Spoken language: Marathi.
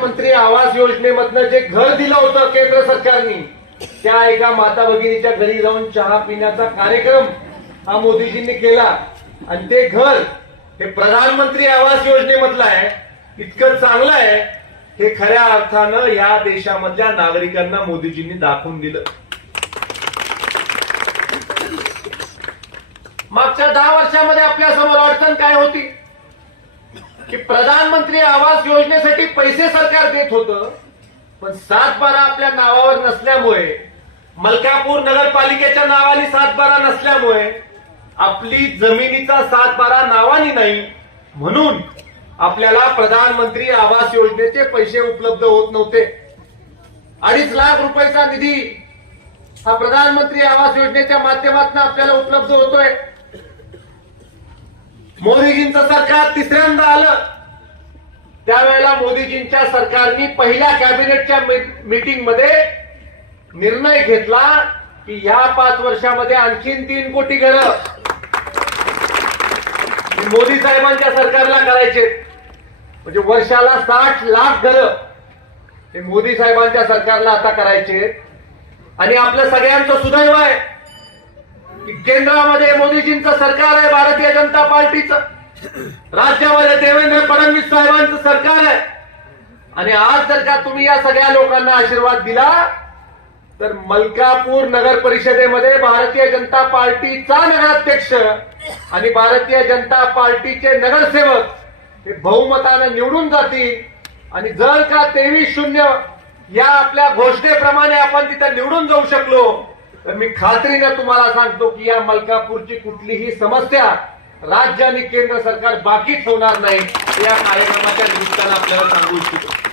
मंत्री आवास योजनेमधनं जे घर दिलं होतं केंद्र सरकारने त्या एका माता भगिनीच्या घरी जाऊन चहा पिण्याचा कार्यक्रम हा मोदीजींनी केला. आणि ते घर हे प्रधानमंत्री आवास योजनेमधलं आहे इतकं चांगलं आहे हे खऱ्या अर्थानं या देशामधल्या नागरिकांना मोदीजींनी दाखवून दिलं. मागच्या दहा वर्षामध्ये आपल्यासमोर अडचण काय होती? की प्रधानमंत्री आवास योजनेसाठी पैसे सरकार देत होतं पण सात बारा आपल्या नावावर नसल्यामुळे मलकापूर नगरपालिकेच्या नावाने सात बारा नसल्यामुळे आपली जमिनीचा सात बारा नावानी नाही म्हणून आपल्याला प्रधानमंत्री आवास योजनेचे पैसे उपलब्ध होत नव्हते. अडीच लाख रुपयाचा निधी हा प्रधानमंत्री आवास योजनेच्या माध्यमातून आपल्याला उपलब्ध होतोय. मोदीजींचं सरकार तिसऱ्यांदा आलं. त्यावेळेला मोदीजींच्या सरकारने पहिल्या कॅबिनेटच्या मीटिंगमध्ये निर्णय घेतला की या पाच वर्षामध्ये आणखीन तीन कोटी घरं. मोदी साहेबांच्या सरकारला करायचे. म्हणजे वर्षाला साठ लाख घरं हे मोदी साहेबांच्या सरकारला आता करायचे. आणि आपलं सगळ्यांचं सुदैव आहे. की केंद्रामध्ये मोदीजींचं सरकार आहे भारतीय जनता पार्टीचं. राज्यामध्ये देवेंद्र फडणवीस साहेबांचं सरकार आहे. आणि आज जर का तुम्ही या सगळ्या लोकांना आशीर्वाद दिला तर मलकापूर नगर परिषदेमध्ये भारतीय जनता पार्टीचा नगराध्यक्ष आणि भारतीय जनता पार्टीचे नगरसेवक हे बहुमतानं निवडून जातील. आणि जर का तेवीस शून्य या आपल्या घोषणेप्रमाणे आपण तिथं निवडून जाऊ शकलो तर मी खात्रीने तुम्हाला सांगतो की या मलकापूरची कुठलीही समस्या राज्य आणि केंद्र सरकार बाकी ठेवणार नाही. या कार्यक्रमाच्या निमित्तानं आपल्याला सांगू इच्छितो.